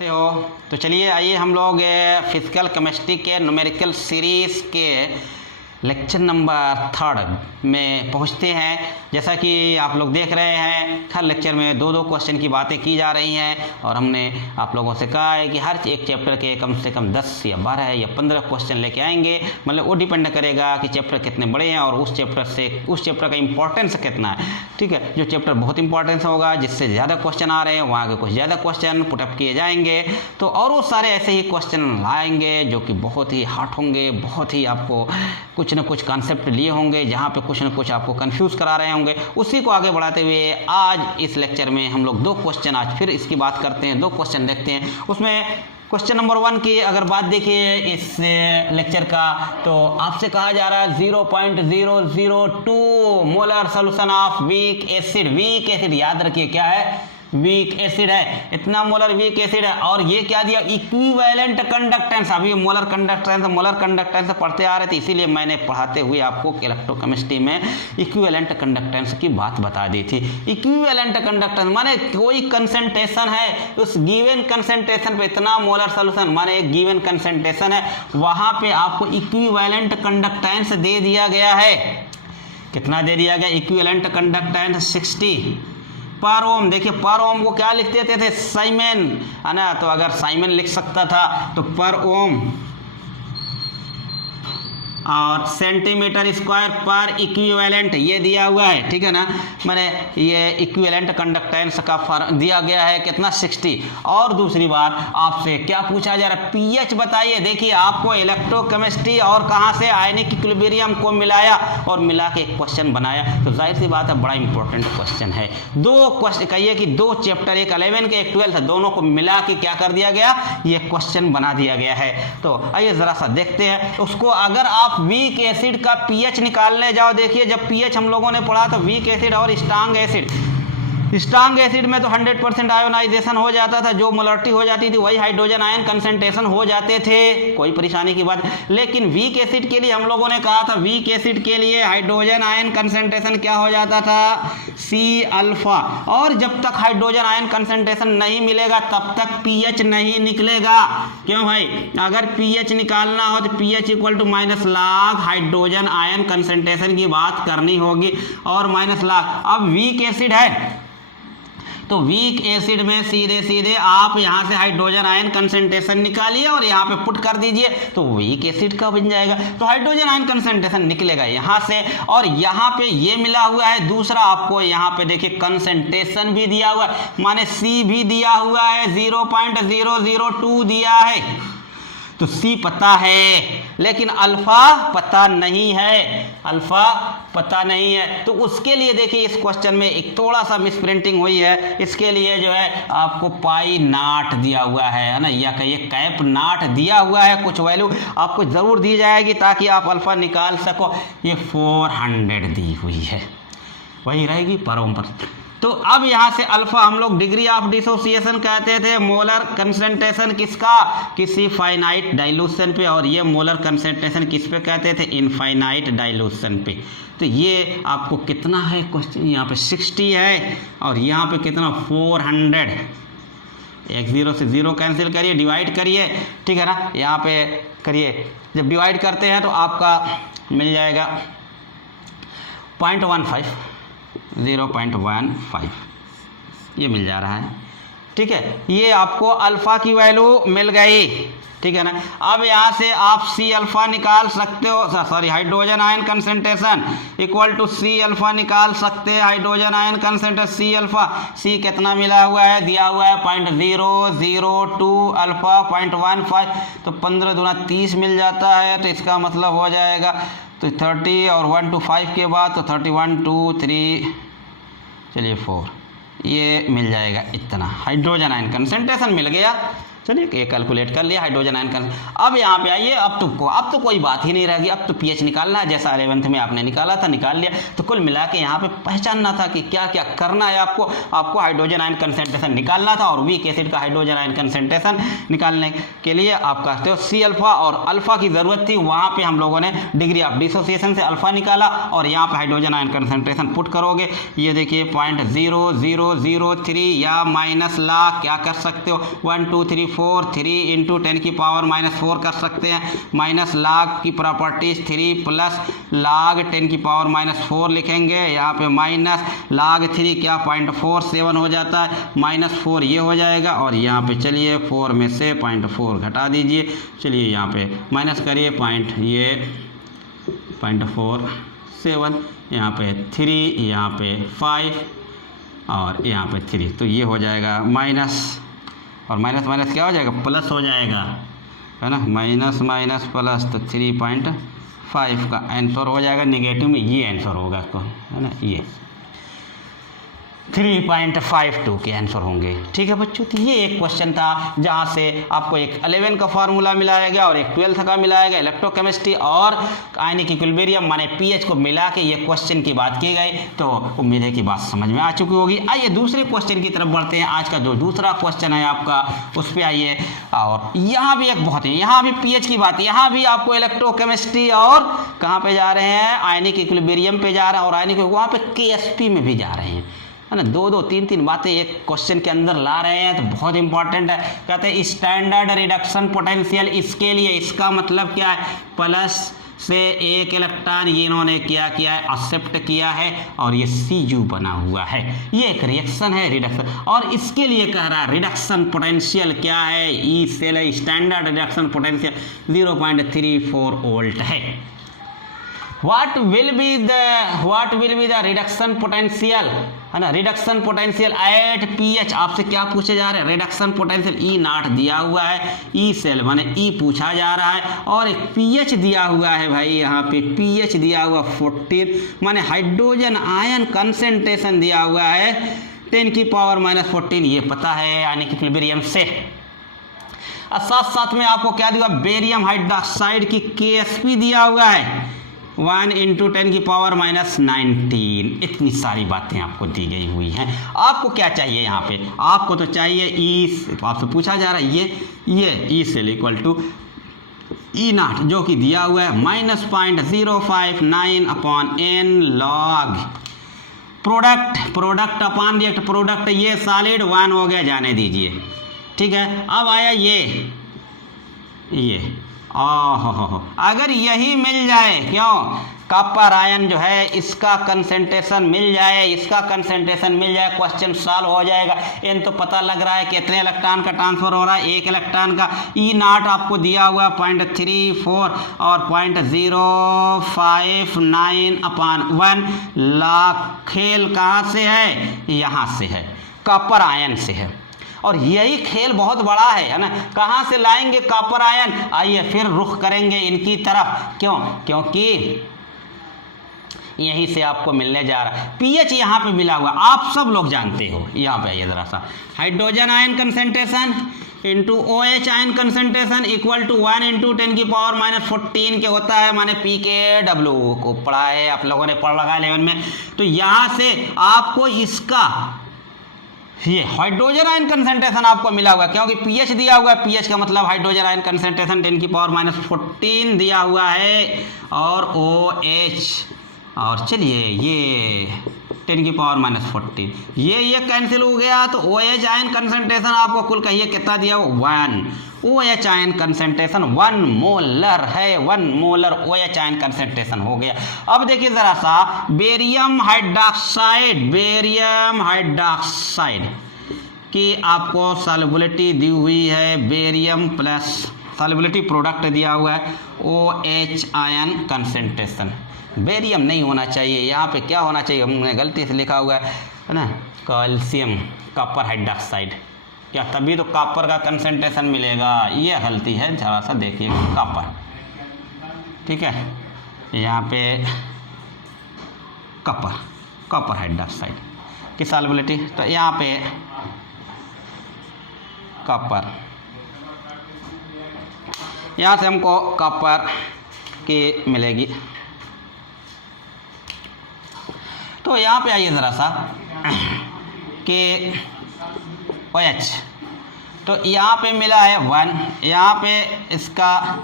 से हो तो चलिए आइए हम लोग फिजिकल केमिस्ट्री के न्यूमेरिकल सीरीज़ के लेक्चर नंबर 3 में पहुंचते हैं। जैसा कि आप लोग देख रहे हैं हर लेक्चर में दो क्वेश्चन की बातें की जा रही हैं और हमने आप लोगों से कहा है कि हर एक चैप्टर के कम से कम 10 या 12 या 15 क्वेश्चन लेके आएंगे। मतलब वो डिपेंड करेगा कि चैप्टर कितने बड़े हैं और उस चैप्टर का इंपॉर्टेंस कितना है। ठीक है, जो चैप्टर बहुत इंपॉर्टेंस होगा जिससे ज़्यादा क्वेश्चन आ रहे हैं वहाँ के कुछ ज़्यादा क्वेश्चन पुटअप किए जाएंगे। तो और वो सारे ऐसे ही क्वेश्चन लाएंगे जो कि बहुत ही हार्ड होंगे, बहुत ही आपको कुछ न कुछ कॉन्सेप्ट लिए होंगे, जहाँ पे कुछ न कुछ आपको कंफ्यूज करा रहे होंगे। उसी को आगे बढ़ाते हुए आज इस लेक्चर में हम लोग 2 क्वेश्चन आज फिर इसकी बात करते हैं, 2 क्वेश्चन देखते हैं। उसमें क्वेश्चन नंबर 1 की अगर बात देखिए इस लेक्चर का, तो आपसे कहा जा रहा है 0.002 molar solution of weak acid. Weak acid याद रखिए क्या है, वीक एसिड है, इतना मोलर वीक एसिड है। और ये क्या दिया, इक्विवेलेंट कंडक्टेंस। अभी मोलर कंडक्टेंस पढ़ते आ रहे थे, इसीलिए मैंने पढ़ाते हुए आपको इलेक्ट्रोकेमिस्ट्री में इक्विवेलेंट कंडक्टेंस की बात बता दी थी। इक्विवेलेंट कंडक्टेंस माने कोई कंसंट्रेशन है, उस गिवन कंसंट्रेशन पे इतना मोलर सॉल्यूशन माने एक गिवन कंसंट्रेशन है, वहां पे आपको इक्विवेलेंट कंडक्टेंस दे दिया गया है। कितना दे दिया गया, इक्विवेलेंट कंडक्टेंस 60 पर ओम। देखिए पर ओम को क्या लिखते थे साइमन, है ना, तो अगर साइमन लिख सकता था तो पर ओम और सेंटीमीटर स्क्वायर पर इक्विवेलेंट ये दिया हुआ है। ठीक है ना, मैंने ये इक्विवेलेंट कंडक्टेंस का फॉर्म दिया गया है कितना 60। और दूसरी बात आपसे क्या पूछा जा रहा है, पीएच बताइए। देखिए आपको इलेक्ट्रोकेमिस्ट्री और कहाँ से आयनिक इक्विलिब्रियम को मिलाया और मिला के एक क्वेश्चन बनाया, तो जाहिर सी बात है बड़ा इंपॉर्टेंट क्वेश्चन है। 2 क्वेश्चन कहिए कि 2 चैप्टर, एक 11 के एक 12 दोनों को मिला के क्या कर दिया गया, ये क्वेश्चन बना दिया गया है। तो आइए जरा सा देखते हैं उसको। अगर आप वीक एसिड का पीएच निकालने जाओ, देखिए जब पीएच हम लोगों ने पढ़ा तो वीक एसिड और स्ट्रांग एसिड में तो 100% आयोनाइजेशन हो जाता था, जो मोलरिटी हो जाती थी वही हाइड्रोजन आयन कंसंट्रेशन हो जाते थे, कोई परेशानी की बात। लेकिन वीक एसिड के लिए हम लोगों ने कहा था, वीक एसिड के लिए हाइड्रोजन आयन कंसंट्रेशन क्या हो जाता था, सी अल्फा। और जब तक हाइड्रोजन आयन कंसंट्रेशन नहीं मिलेगा तब तक पीएच नहीं निकलेगा। क्यों भाई, अगर पीएच निकालना हो तो pH equal to minus log hydrogen ion concentration की बात करनी होगी और माइनस लाख। अब वीक एसिड है तो वीक एसिड में सीधे आप यहाँ से हाइड्रोजन आयन कंसंट्रेशन निकालिए और यहाँ पे पुट कर दीजिए तो वीक एसिड का बन जाएगा। तो हाइड्रोजन आयन कंसंट्रेशन निकलेगा यहाँ से, और यहाँ पे ये मिला हुआ है। दूसरा आपको यहाँ पे देखिए कंसंट्रेशन भी दिया हुआ है, माने सी भी दिया हुआ है, 0.002 दिया है। तो सी पता है लेकिन अल्फा पता नहीं है, तो उसके लिए देखिए इस क्वेश्चन में एक थोड़ा सा मिसप्रिंटिंग हुई है। इसके लिए जो है आपको पाई नाट दिया हुआ है ना, या कहिए कैप नाट दिया हुआ है, कुछ वैल्यू आपको ज़रूर दी जाएगी ताकि आप अल्फा निकाल सको। ये 400 दी हुई है, वही रहेगी पर ओम पर। तो अब यहाँ से अल्फा हम लोग डिग्री ऑफ डिसोसिएशन कहते थे, मोलर कंसंट्रेशन किसका, किसी फाइनाइट डाइल्यूशन पे, और ये मोलर कंसंट्रेशन किस पे कहते थे, इनफाइनाइट डाइल्यूशन पे। तो ये आपको कितना है क्वेश्चन, यहाँ पे 60 है और यहाँ पे कितना 400। एक 0 से 0 कैंसिल करिए, डिवाइड करिए, ठीक है ना, यहाँ पे करिए। जब डिवाइड करते हैं तो आपका मिल जाएगा 0.15 ये मिल जा रहा है। ठीक है, ये आपको अल्फा की वैल्यू मिल गई। ठीक है ना, अब यहाँ से आप सी अल्फा निकाल सकते हो, sorry hydrogen ion concentration equal to C alpha निकाल सकते हैं। Hydrogen ion concentration C alpha, C कितना मिला हुआ है, दिया हुआ है 0.002 अल्फा 0.15, तो 15 दूना 30 मिल जाता है। तो इसका मतलब हो जाएगा तो 30 और 1 to 5 के बाद तो 31 2 3 चलिए 4, ये मिल जाएगा इतना हाइड्रोजन आयन कंसंट्रेशन मिल गया। चलिए ये कैलकुलेट कर लिया हाइड्रोजन आयन कंसंट्रेशन। अब यहाँ पे आइए, अब तो कोई बात ही नहीं रहेगी, अब तो पीएच निकालना है, जैसा 11th में आपने निकाला था निकाल लिया। तो कुल मिला के यहाँ पे पहचानना था कि क्या क्या करना है आपको हाइड्रोजन आयन कंसंट्रेशन निकालना था, और वीक एसिड का हाइड्रोजन आयन कंसंट्रेशन निकालने के लिए आप कहते हो सी अल्फा और अल्फा की ज़रूरत थी। वहाँ पर हम लोगों ने डिग्री ऑफ डिसोसिएशन से अल्फा निकाला और यहाँ पर हाइड्रोजन आयन कंसंट्रेशन पुट करोगे, ये देखिए 0.0003 या माइनस ला क्या कर सकते हो 1 2 3 4 3 इंटू 10⁻⁻4 कर सकते हैं, माइनस log की प्रॉपर्टीज 3 प्लस log 10⁻⁻4 लिखेंगे। यहाँ पे माइनस log 3 क्या 0.47 हो जाता है, -4 ये हो जाएगा, और यहाँ पे चलिए 4 में से 0.4 घटा दीजिए, चलिए यहाँ पे माइनस करिए 0.47, यहाँ पे 3, यहाँ पे 5 और यहाँ पे 3, तो ये हो जाएगा माइनस, और माइनस माइनस क्या हो जाएगा, प्लस हो जाएगा, है ना, माइनस माइनस प्लस, तो 3.5 का आंसर हो जाएगा। निगेटिव में ये आंसर होगा आपको, है ना, ये 3.52 के आंसर होंगे। ठीक है बच्चों, तो ये एक क्वेश्चन था जहाँ से आपको एक 11 का फार्मूला मिलाया गया और एक 12 का मिलाया गया, इलेक्ट्रोकेमिस्ट्री और आयनिक इक्विलिब्रियम माने पीएच को मिला के ये क्वेश्चन की बात की गई। तो उम्मीद है कि बात समझ में आ चुकी होगी। आइए दूसरे क्वेश्चन की तरफ बढ़ते हैं। आज का जो दूसरा क्वेश्चन है आपका, उस पर आइए, और यहाँ भी एक बहुत ही, यहाँ भी पीएच की बात, यहाँ भी आपको इलेक्ट्रोकेमिस्ट्री और कहाँ पे जा रहे हैं, आयनिक इक्विलिब्रियम पे जा रहे हैं, और आयनिक वहाँ पे केएसपी में भी जा रहे हैं, है ना। दो तीन बातें एक क्वेश्चन के अंदर ला रहे हैं, तो बहुत इंपॉर्टेंट है। कहते हैं स्टैंडर्ड रिडक्शन पोटेंशियल, इसके लिए इसका मतलब क्या है, प्लस से एक इलेक्ट्रॉन ये इन्होंने क्या किया है, एक्सेप्ट किया है, और ये Cu बना हुआ है, ये एक रिएक्शन है रिडक्शन। और इसके लिए कह रहा है रिडक्शन पोटेंशियल क्या है, ई सेल है, स्टैंडर्ड रिडक्शन पोटेंशियल 0.34 वोल्ट है। What will be the reduction potential, है ना, रिडक्शन पोटेंशियल एट पीएच। आपसे क्या पूछे जा रहे हैं, रिडक्शन पोटेंशियल ई नॉट दिया हुआ है, ई सेल माने ई पूछा जा रहा है, और एक पीएच दिया हुआ है भाई, यहाँ पे पीएच दिया हुआ 14 माने हाइड्रोजन आयन कंसेंट्रेशन दिया हुआ है 10⁻⁻14, ये पता है आयनिक इक्विलिब्रियम से। और साथ साथ में आपको क्या दिया, बेरियम हाइड्रोक्साइड की केएसपी दिया हुआ है 1 × 10⁻⁻19। इतनी सारी बातें आपको दी गई हुई हैं। आपको क्या चाहिए यहाँ पे, आपको तो चाहिए ई, आपसे पूछा जा रहा है ये E cell equal to E naught जो कि दिया हुआ है -0.059/n log product upon react, product ये सॉलिड 1 हो गया, जाने दीजिए। ठीक है, अब आया ये हो, अगर यही मिल जाए, क्यों, कॉपर आयन जो है इसका कंसेंट्रेशन मिल जाए, इसका कंसेंट्रेशन मिल जाए, क्वेश्चन सॉल्व हो जाएगा। इन तो पता लग रहा है कितने इलेक्ट्रॉन का ट्रांसफर हो रहा है, एक इलेक्ट्रॉन का। ई नॉट आपको दिया हुआ 0.34 और 0.059/1 लाख। खेल कहाँ से है, यहाँ से है, कॉपर आयन से है, और यही खेल बहुत बड़ा है ना। कहाँ से लाएंगे कॉपर आयन, आइए फिर रुख करेंगे इनकी तरफ। क्यों, क्योंकि यहीं से आपको मिलने जा रहा है। पीएच यहाँ पे मिला हुआ, आप सब लोग जानते हो। यहाँ पे आइए जरा सा, hydrogen ion concentration into OH ion concentration equal to 1 × 10⁻⁻14 के होता है, माने pKw को पढ़ा है आप लोगों ने, पढ़ रखा है 11 में। तो यहाँ से आपको इसका ये हाइड्रोजन आयन कंसेंट्रेशन आपको मिला हुआ है, क्योंकि पीएच दिया हुआ है, पीएच का मतलब हाइड्रोजन आयन कंसेंट्रेशन 10⁻⁻14 दिया हुआ है, और OH, और चलिए ये 10⁻⁻14 ये कैंसिल हो गया, तो OH आयन कंसेंट्रेशन आपको कुल कहिए कितना दिया हो, 1। OH आयन कंसेंट्रेशन 1 मोलर है, 1 मोलर OH आयन कंसेंट्रेशन हो गया। अब देखिए जरा सा, बेरियम हाइड्रोक्साइड की आपको सॉल्युबिलिटी दी हुई है, बेरियम प्लस सॉल्युबिलिटी प्रोडक्ट दिया हुआ है OH आयन कंसेंट्रेशन। बेरियम नहीं होना चाहिए, यहाँ पे क्या होना चाहिए, हमने गलती से लिखा हुआ है ना, कैल्शियम कॉपर हाइड्रोक्साइड, क्या तभी तो कॉपर का कंसेंट्रेशन मिलेगा। ये गलती है, जरा सा देखिए कॉपर, ठीक है, यहाँ पे कॉपर हाइड्रोक्साइड की सॉल्युबिलिटी, तो यहाँ पे कॉपर, यहाँ से हमको कॉपर की मिलेगी। तो यहाँ पे आइए ज़रा सा कि OH, तो यहाँ पे मिला है 1, यहाँ पे इसका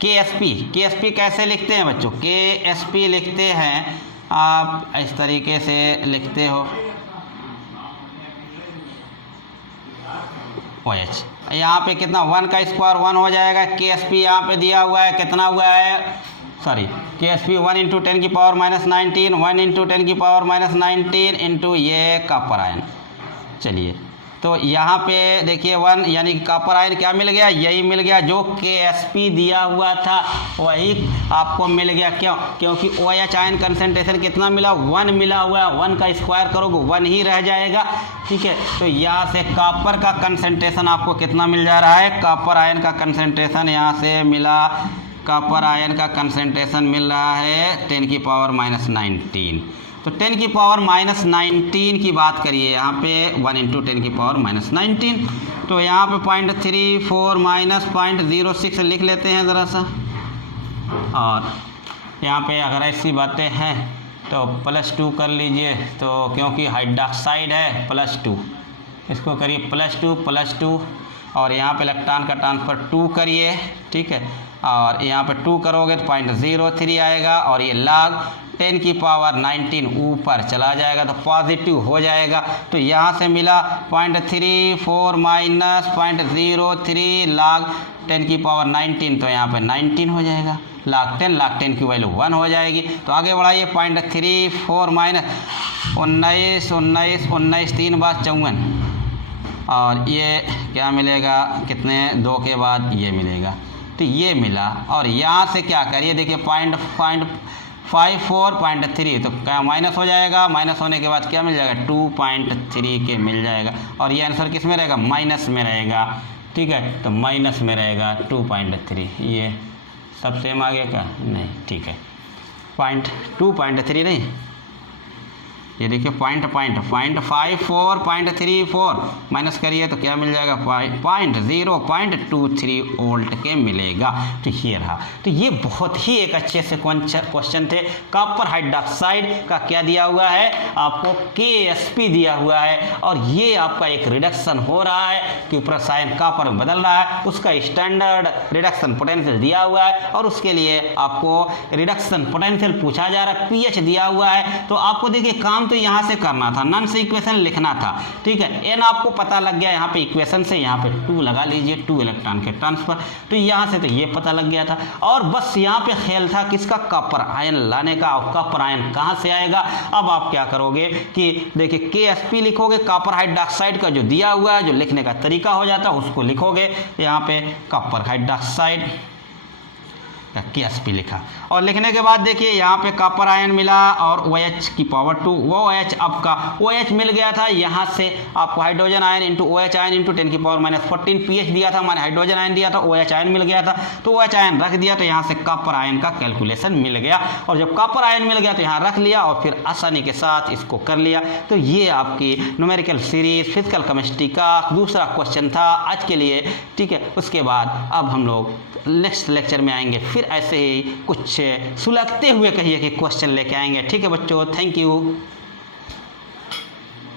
KSP कैसे लिखते हैं बच्चों, KSP लिखते हैं आप इस तरीके से लिखते हो OH, यहाँ पे कितना 1 का स्क्वायर 1 हो जाएगा। KSP यहाँ पे दिया हुआ है, कितना हुआ है, सॉरी KSP 1 इंटू 10 की पावर माइनस 19, 1 इंटू 10 की पावर माइनस 19 इंटू ये कॉपर आयन। चलिए तो यहाँ पे देखिए 1 यानी कि कॉपर आयन क्या मिल गया, यही मिल गया जो KSP दिया हुआ था वही आपको मिल गया। क्यों, क्योंकि OH आयन कंसंट्रेशन कितना मिला, 1 मिला हुआ है। 1 का स्क्वायर करोगे 1 ही रह जाएगा, ठीक है। तो यहाँ से कॉपर का कंसंट्रेशन आपको कितना मिल जा रहा है, कॉपर आयन का कंसंट्रेशन यहाँ से मिला, कॉपर आयन का कंसंट्रेशन मिल रहा है 10 की पावर माइनस 19। तो 10 की पावर माइनस 19 की बात करिए यहाँ पे 1 इंटू 10 की पावर माइनस 19, तो यहाँ पे 0.34 माइनस 0.06 लिख लेते हैं ज़रा सा। और यहाँ पे अगर ऐसी बातें हैं तो +2 कर लीजिए, तो क्योंकि हाइड्रोक्साइड है +2, इसको करिए +2 और यहाँ पे इलेक्ट्रॉन का ट्रांसफर 2 करिए, ठीक है। और यहाँ पे 2 करोगे तो 0.03 आएगा और ये log 10 की पावर 19 ऊपर चला जाएगा तो पॉजिटिव हो जाएगा। तो यहाँ से मिला 0.34 माइनस 0.03 log 10 की पावर 19, तो यहाँ पे 19 हो जाएगा। log 10 की वैल्यू 1 हो जाएगी। तो आगे बढ़ाइए 0.34 माइनस 19 3 बार 54 और ये क्या मिलेगा, कितने 2 के बाद ये मिलेगा, तो ये मिला। और यहाँ से क्या करिए, देखिए 0.54.3 तो क्या माइनस हो जाएगा, माइनस होने के बाद क्या मिल जाएगा 2.3 के मिल जाएगा। और ये आंसर किस में रहेगा, माइनस में रहेगा, ठीक है। तो माइनस में रहेगा 2.3, ये सब सेम आ गया क्या, नहीं, ठीक है। 2.3 नहीं, ये देखिए 0.54.34 माइनस करिए तो क्या मिल जाएगा 0.23 वोल्ट के मिलेगा। तो ये रहा। तो ये बहुत ही एक अच्छे से क्वेश्चन थे। कॉपर हाइड्रोक्साइड का क्या दिया हुआ है, आपको KSP दिया हुआ है और ये आपका एक रिडक्शन हो रहा है कि रसायन कॉपर में बदल रहा है, उसका स्टैंडर्ड रिडक्शन पोटेंशियल दिया हुआ है और उसके लिए आपको रिडक्शन पोटेंशियल पूछा जा रहा है, pH दिया हुआ है। तो आपको देखिए काम तो यहाँ से करना था, नॉन इक्वेशन लिखना था, ठीक है। n आपको पता लग गया यहाँ पे इक्वेशन से, यहाँ पे 2 लगा लीजिए, 2 इलेक्ट्रॉन के ट्रांसफर, तो यहाँ से तो ये पता लग गया था। और बस यहाँ पे खेल था किसका, कॉपर आयन लाने का। और कॉपर आयन कहाँ से आएगा, अब आप क्या करोगे कि देखिए KSP लिखोगे, कॉपर हाइड्रोक्साइड का जो दिया हुआ है, जो लिखने का तरीका हो जाता है उसको लिखोगे। यहाँ पे कॉपर हाइड्रोक्साइड KSP लिखा और लिखने के बाद देखिए यहाँ पे कॉपर आयन मिला और OH की पावर 2, वो OH आपका OH मिल गया था। यहाँ से आपको hydrogen ion into OH ion into 10 की पावर माइनस 14 pH दिया था, माने हाइड्रोजन आयन दिया था, OH आयन मिल गया था, तो OH आयन रख दिया, तो यहाँ से कॉपर आयन का कैलकुलेशन मिल गया। और जब कॉपर आयन मिल गया तो यहाँ रख लिया और फिर आसानी के साथ इसको कर लिया। तो ये आपकी न्यूमेरिकल सीरीज फिजिकल केमिस्ट्री का दूसरा क्वेश्चन था आज के लिए, ठीक है। उसके बाद अब हम लोग नेक्स्ट लेक्चर में आएंगे, फिर ऐसे ही कुछ सुलगते हुए कहिए कि क्वेश्चन लेके आएंगे, ठीक है बच्चों, थैंक यू।